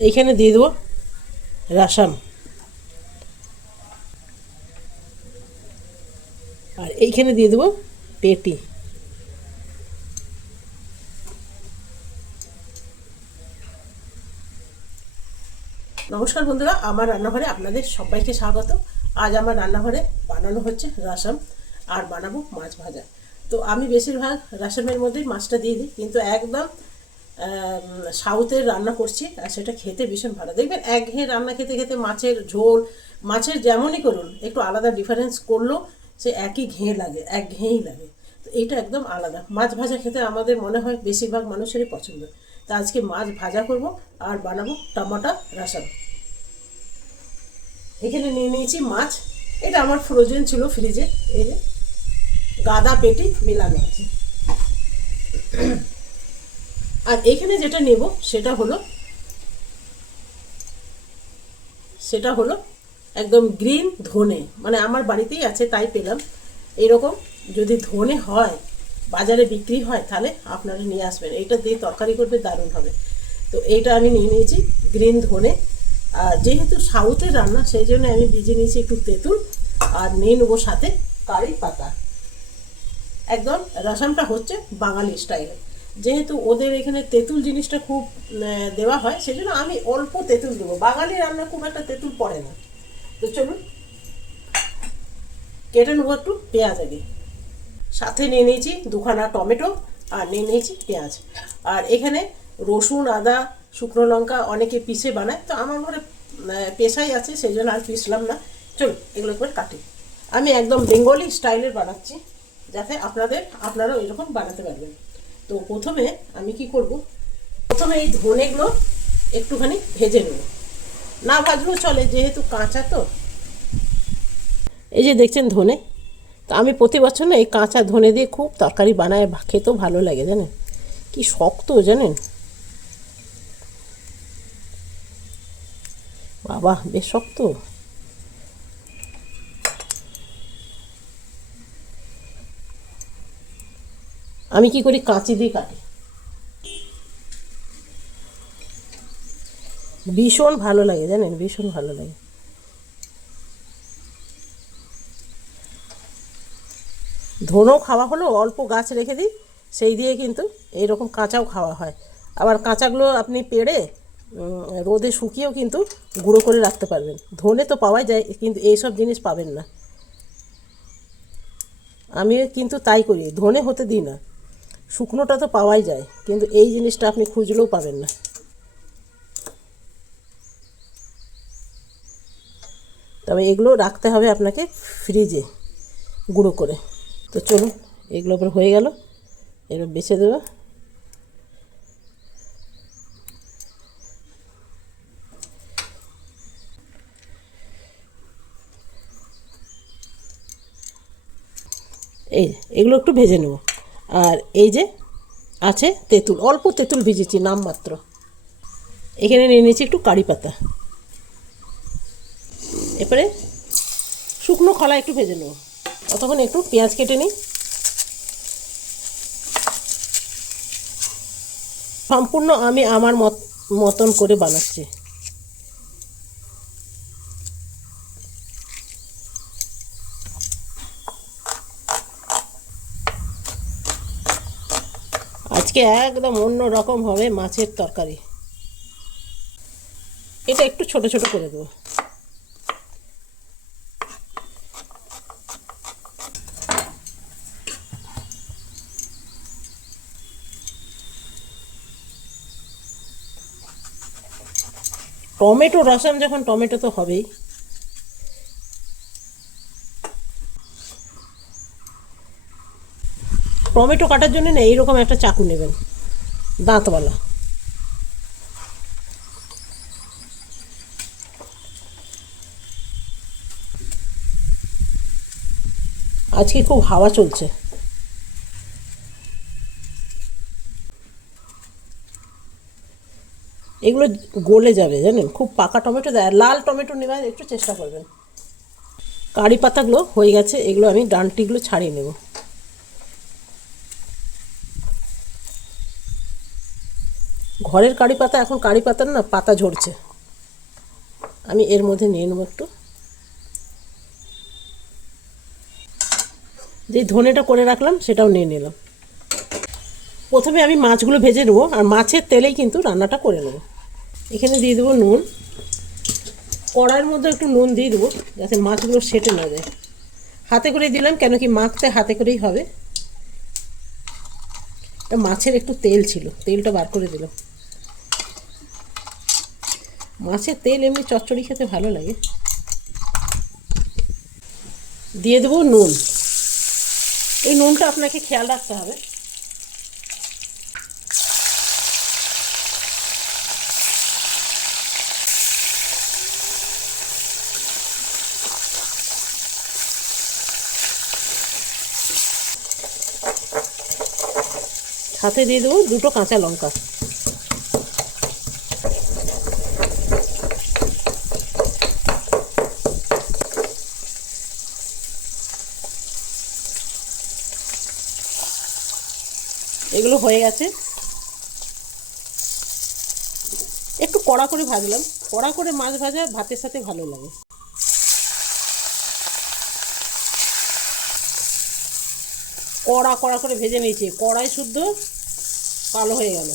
এইখানে দিয়ে দেবো রাসাম, আর এইখানে দিয়ে দেবো পেটি। নমস্কার বন্ধুরা, আমার রান্নাঘরে আপনাদের সবাইকে স্বাগত। আজ আমার রান্নাঘরে বানানো হচ্ছে রাসাম আর বানাবো মাছ ভাজা। তো আমি বেশিরভাগ রাসামের মধ্যেই মাছটা দিয়ে দিই, কিন্তু একদম সাউথের রান্না করছি আর সেটা খেতে ভীষণ ভালো। দেখবেন একঘেয়ে রান্না খেতে খেতে মাছের ঝোল, মাছের যেমনই করুন একটু আলাদা ডিফারেন্স করলেও সে একই ঘেয়ে লাগে, একঘেয়েই লাগে। তো এইটা একদম আলাদা। মাছ ভাজা খেতে আমাদের মনে হয় বেশিরভাগ মানুষেরই পছন্দ। তা আজকে মাছ ভাজা করব আর বানাবো টমেটো রাসাম। এখানে নিয়ে নিয়েছি মাছ, এটা আমার ফ্রোজেন ছিল ফ্রিজে, এই যে গাদা পেটি মেলানো আছে। আর এখানে যেটা নেব সেটা হলো একদম গ্রিন ধনে, মানে আমার বাড়িতেই আছে তাই পেলাম। এরকম যদি ধনে হয় বাজারে বিক্রি হয় তাহলে আপনারা নিয়ে আসবেন, এইটা দিয়ে তরকারি করবে দারুণ হবে। তো এইটা আমি নিয়ে নিয়েছি গ্রিন ধনে। আর যেহেতু সাউথের রান্না সেই জন্য আমি ভিজে নিয়েছি একটু তেঁতুল, আর নিয়ে নেবো সাথে কারি পাতা। একদম রসমটা হচ্ছে বাঙালি স্টাইলে, যেহেতু ওদের এখানে তেঁতুল জিনিসটা খুব দেওয়া হয় সেই জন্য আমি অল্প তেঁতুল দেবো। বাঙালি রান্না খুব একটা তেঁতুল পড়ে না। তো চলুন কেটে নেবো একটু পেঁয়াজ আগে। সাথে নিয়ে নিয়েছি দুখানা টমেটো আর নিয়ে নিয়েছি পেঁয়াজ। আর এখানে রসুন, আদা, শুকনো লঙ্কা অনেকে পিষে বানায়, তো আমার ঘরে পেশাই আছে সেই জন্য আর পিষলাম না। চলুন এগুলো একবার কাটি। আমি একদম বেঙ্গলি স্টাইলের বানাচ্ছি যাতে আপনারাও এরকম বানাতে পারবেন। তো প্রথমে আমি কি করব, প্রথমে এই ধনেগুলো একটুখানি ভেজে নেব, না ভাজলেও চলে যেহেতু কাঁচা। তো এই যে দেখছেন ধনে, তো আমি প্রতি বছর না এই কাঁচা ধনে দিয়ে খুব তরকারি বানায়, খেতেও ভালো লাগে জানেন। কি শক্ত জানেন, বাবা বেশ শক্ত। আমি কি করি কাঁচি দিয়ে কাটি, ভীষণ ভালো লাগে জানেন, ভীষণ ভালো লাগে। ধনেও খাওয়া হলো, অল্প গাছ রেখে দিই, সেই দিয়ে কিন্তু এইরকম কাঁচাও খাওয়া হয়। আবার কাঁচাগুলো আপনি পেড়ে রোদে শুকিয়েও কিন্তু গুঁড়ো করে রাখতে পারবেন। ধনে তো পাওয়াই যায়, কিন্তু এইসব জিনিস পাবেন না। আমি কিন্তু তাই করি, ধনে হতে দিই না। শুকনোটা তো পাওয়াই যায়, কিন্তু এই জিনিসটা আপনি খুঁজলেও পাবেন না। তবে এগুলো রাখতে হবে আপনাকে ফ্রিজে গুঁড়ো করে। তো চলুন এগুলো আবার হয়ে গেল, এবার বেছে দেবো। এই এগুলো একটু ভেজে নেব। আর এই যে আছে তেঁতুল, অল্প তেঁতুল ভিজেছি নামমাত্র। এখানে নিয়ে নিয়েছি একটু কারি পাতা। এরপরে শুকনো খোলা একটু ভেজে নেব। ততক্ষণ একটু পেঁয়াজ কেটে নিই। সম্পূর্ণ আমি আমার মতন করে বানাচ্ছি। আজকে একদম অন্য রকম হবে মাছের তরকারি। এটা একটু ছোট ছোট করে দেবো। টমেটো রসম যখন, টমেটো তো হবেই। টমেটো কাটার জন্য না এইরকম একটা চাকু নেবেন, দাঁতওয়ালা। আজকে খুব হাওয়া চলছে। এগুলো গলে যাবে জানেন, খুব পাকা টমেটো দেয়। লাল টমেটো নেবার একটু চেষ্টা করবেন। কারি পাতাগুলো হয়ে গেছে, এগুলো আমি ডান্টিগুলো ছাড়িয়ে নেব। ঘরের কারি পাতা, এখন কারি পাতার না পাতা ঝরছে। আমি এর মধ্যে নিয়ে নেবো একটু, যে ধনেটা করে রাখলাম সেটাও নিয়ে নিলাম। প্রথমে আমি মাছগুলো ভেজে নেবো, আর মাছের তেলেই কিন্তু রান্নাটা করে নেবো। এখানে দিয়ে দেবো নুন, কড়াইয়ের মধ্যে একটু নুন দিয়ে দেবো যাতে মাছগুলো সেটে না যায়। হাতে করেই দিলাম, কেন কি মাখতে হাতে করেই হবে। মাছের একটু তেল ছিল, তেলটা বার করে দিলাম। মাছের তেল এমনি চচ্চড়ি খেতে ভালো লাগে। দিয়ে দেবো নুন, এই নুনটা আপনাকে খেয়াল রাখতে হবে। সাথে দিয়ে দেবো 2টো কাঁচা লঙ্কা। এগুলো হয়ে গেছে, একটু কড়া করে ভাজলাম। কড়া করে মাছ ভাজা ভাতের সাথে ভালো লাগে। কড়া কড়া করে ভেজে নিয়েছি, কড়াই শুদ্ধ কালো হয়ে গেল।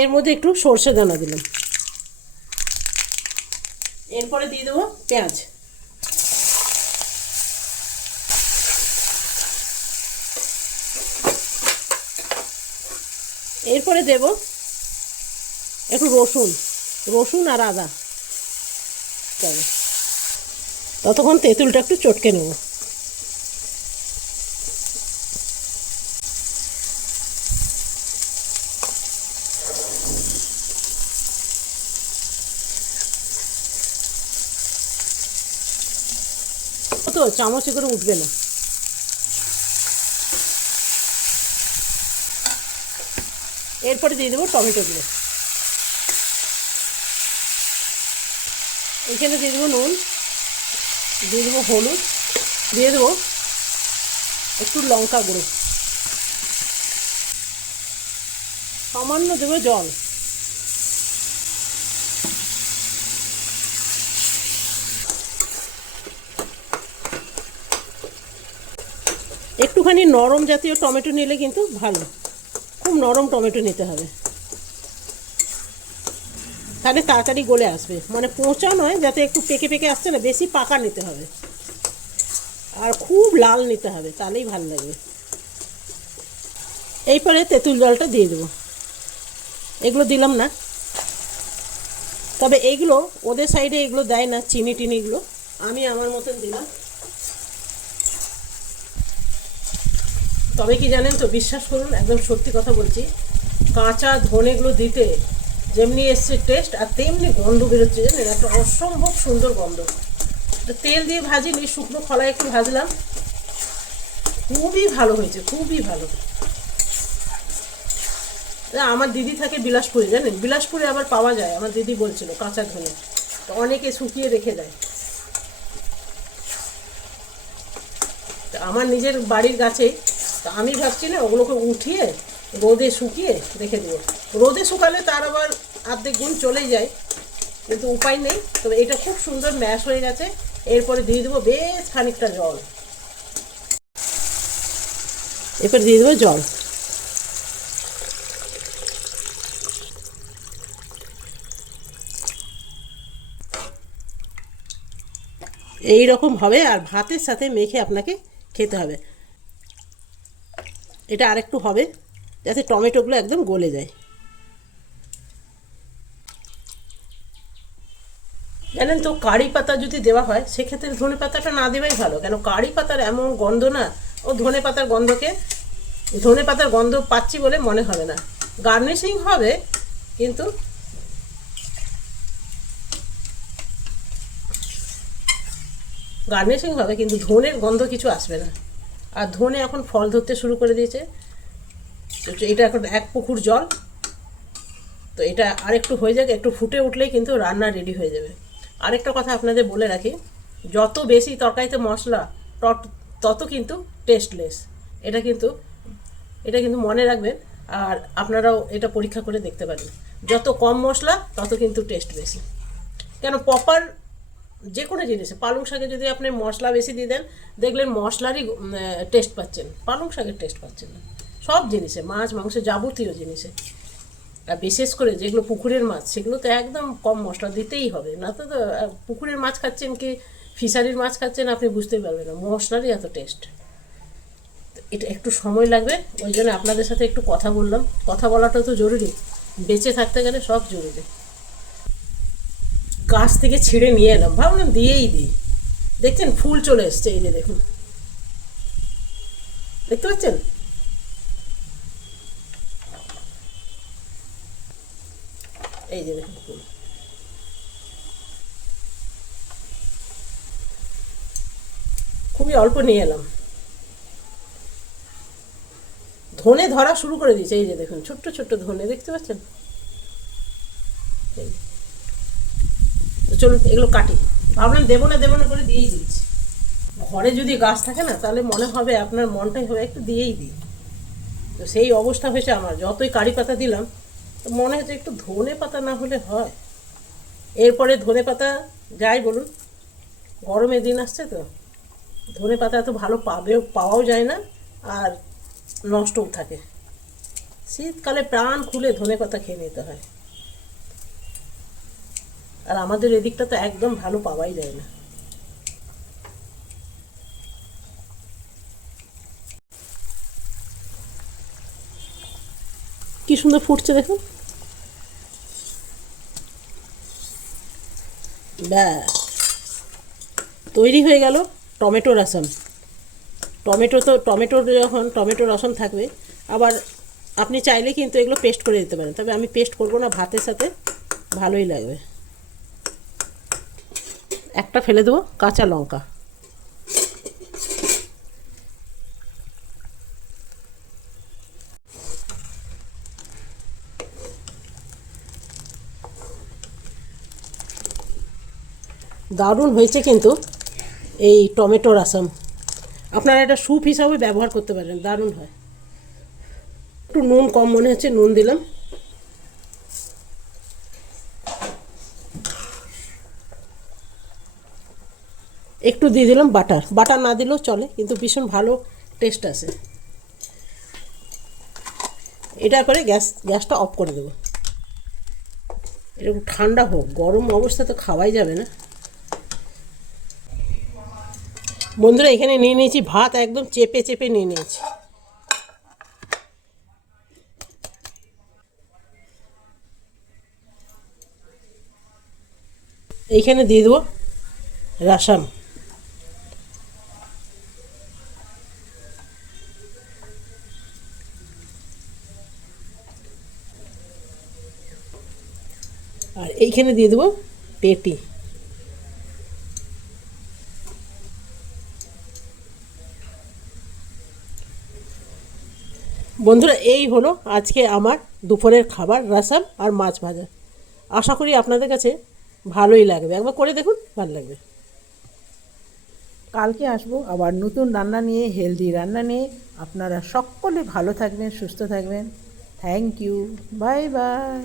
এর মধ্যে একটু সর্ষে দানা দিলাম। এরপরে দিয়ে দেবো পেঁয়াজ। এরপরে দেব একটু রসুন আর আদা। ততক্ষণ তেঁতুলটা একটু চটকে নেব। তো চামচে করে উঠবে না। এরপরে দিয়ে দেবো টমেটোগুলো। এখানে দিয়ে দেবো নুন, দিয়ে দেবো হলুদ, দিয়ে দেবো একটু লঙ্কা গুঁড়ো, সামান্য দেবো জল। একটুখানি নরম জাতীয় টমেটো নিলে কিন্তু ভালো, খুব নরম টমেটো নিতে হবে, তাহলে তাড়াতাড়ি গলে আসবে। মানে পোঁচা নয়, যাতে একটু পেকে পেকে আসছে না, বেশি পাকা নিতে হবে, আর খুব লাল নিতে হবে, তাহলেই ভালো লাগবে। এইপরে তেঁতুল জলটা দিয়ে দেবো। এগুলো দিলাম না, তবে এইগুলো ওদের সাইডে এগুলো দেয় না, চিনি টিনিগুলো, আমি আমার মতন দিলাম। তবে কি জানেন তো, বিশ্বাস করুন, একদম সত্যি কথা বলছি, কাঁচা ধনেগুলো দিতে যেমনি এসছে টেস্ট, আর তেমনি গন্ধ বেরোচ্ছে, জানেন, একটা অসম্ভব সুন্দর গন্ধ। তেল দিয়ে ভাজিনি, শুকনো খোলায় একটু ভাজলাম, খুবই ভালো হয়েছে, খুবই ভালো। আমার দিদি থাকে বিলাসপুরে, জানেন, বিলাসপুরে আবার পাওয়া যায়, আমার দিদি বলছিল কাঁচা ধনে, তো অনেকে শুকিয়ে রেখে দেয়। আমার নিজের বাড়ির গাছে, তো আমি ভাবছি না ওগুলোকে উঠিয়ে রোদে শুকিয়ে রেখে দেবো। রোদে শুকালে তার আবার অর্ধেক গুণ চলেই যায়, কিন্তু উপায় নেই। তবে এটা খুব সুন্দর ম্যাশ হয়ে গেছে। এরপরে দিয়ে দেবো বেশ খানিকটা জল। এরপর দিয়ে দেবো জল। এই রকম হবে, আর ভাতের সাথে মেখে আপনাকে খেতে হবে। এটা আরেকটু হবে, যাতে টমেটোগুলো একদম গলে যায়। জানেন তো, কারি পাতা যদি দেওয়া হয়, সেক্ষেত্রে ধনে পাতাটা না দেওয়াই ভালো, কেন কারি পাতার এমন গন্ধ না, ও ধনে পাতার গন্ধ পাচ্ছি বলে মনে হবে না। গার্নিশিং হবে, কিন্তু ধনের গন্ধ কিছু আসবে না। আর ধনে এখন ফল ধরতে শুরু করে দিয়েছে, এটা এখন 1 পুকুর জল। তো এটা আরেকটু হয়ে যাক, একটু ফুটে উঠলেই কিন্তু রান্না রেডি হয়ে যাবে। আরেকটা কথা আপনাদের বলে রাখি, যত বেশি তরকারিতে মশলা তত কিন্তু টেস্টলেস। এটা কিন্তু মনে রাখবেন, আর আপনারাও এটা পরীক্ষা করে দেখতে পারেন। যত কম মশলা তত কিন্তু টেস্ট বেশি। কেন প্রপার যে কোনো জিনিসে, পালং শাকে যদি আপনি মশলা বেশি দিয়ে দেন, দেখলেন মশলারই টেস্ট পাচ্ছেন, পালং শাকের টেস্ট পাচ্ছেন না। সব জিনিসে, মাছ মাংস যাবতীয় জিনিসে, আর বিশেষ করে যেগুলো পুকুরের মাছ, সেগুলো তো একদম কম মশলা দিতেই হবে, না তো পুকুরের মাছ খাচ্ছেন কি ফিশারির মাছ খাচ্ছেন আপনি বুঝতেই পারবেন না, মশলারই এত টেস্ট। এটা একটু সময় লাগবে, ওই জন্য আপনাদের সাথে একটু কথা বললাম। কথা বলাটা তো জরুরি, বেঁচে থাকতে গেলে সব জরুরি। গাছ থেকে ছিঁড়ে নিয়ে এলাম, ভাবলাম দিয়েই দিই। দেখছেন ফুল চলে এসছে, এই যে দেখুন, দেখতে পাচ্ছেন? এই যে দেখুন ফুল। খুবই অল্প নিয়ে এলাম। ধনে ধরা শুরু করে দিয়েছে, এই যে দেখুন ছোট্ট ছোট্ট ধনে, দেখতে পাচ্ছেন? তো চলুন এগুলো কাটি। ভাবলাম দেবো না করে দিয়েই দিচ্ছি। ঘরে যদি গাছ থাকে না, তাহলে মনে হবে, আপনার মনটাই হবে একটু দিয়েই দিই। তো সেই অবস্থা হয়েছে আমার, যতই কারি পাতা দিলাম তো মনে হচ্ছে একটু ধনে পাতা না হলে হয়। এরপরে ধনে পাতা, যাই বলুন, গরমের দিন আসছে তো ধনে পাতা এত ভালো পাওয়াও যায় না, আর নষ্টও থাকে। শীতকালে প্রাণ খুলে ধনে পাতা খেয়ে নিতে হয়, আর আমাদের এদিকটা তো একদম ভালো পাওয়াই যায় না। কি সুন্দর ফুটছে দেখুন। ব্যাস, তৈরি হয়ে গেল টমেটো রসম। যখন টমেটো রসম থাকবে, আবার আপনি চাইলে কিন্তু এগুলো পেস্ট করে দিতে পারেন, তবে আমি পেস্ট করব না, ভাতের সাথে ভালোই লাগবে। একটা ফেলে দেবো কাঁচা লঙ্কা। দারুণ হয়েছে কিন্তু এই টমেটো রসম, আপনারা এটা স্যুপ হিসাবে ব্যবহার করতে পারেন, দারুণ হয়। একটু নুন কম মনে হচ্ছে, নুন দিলাম। একটু দিয়ে দিলাম বাটার না দিলেও চলে, কিন্তু ভীষণ ভালো টেস্ট আসে। এটা করে গ্যাসটা অফ করে দেবো। এরকম ঠান্ডা হোক, গরম অবস্থা তো খাওয়াই যাবে না। বন্ধুরা, এখানে নিয়ে নিয়েছি ভাত, একদম চেপে চেপে নিয়ে নিয়েছি। এইখানে দিয়ে দেবো রসম। আর এইখানে দিয়ে দেবো পেটি। বন্ধুরা, এই হলো আজকে আমার দুপুরের খাবার, রসম আর মাছ ভাজা। আশা করি আপনাদের কাছে ভালোই লাগবে, একবার করে দেখুন, ভালো লাগবে। কালকে আসবো আবার নতুন রান্না নিয়ে, হেলদি রান্না নিয়ে। আপনারা সকলে ভালো থাকবেন, সুস্থ থাকবেন। Thank you, bye by.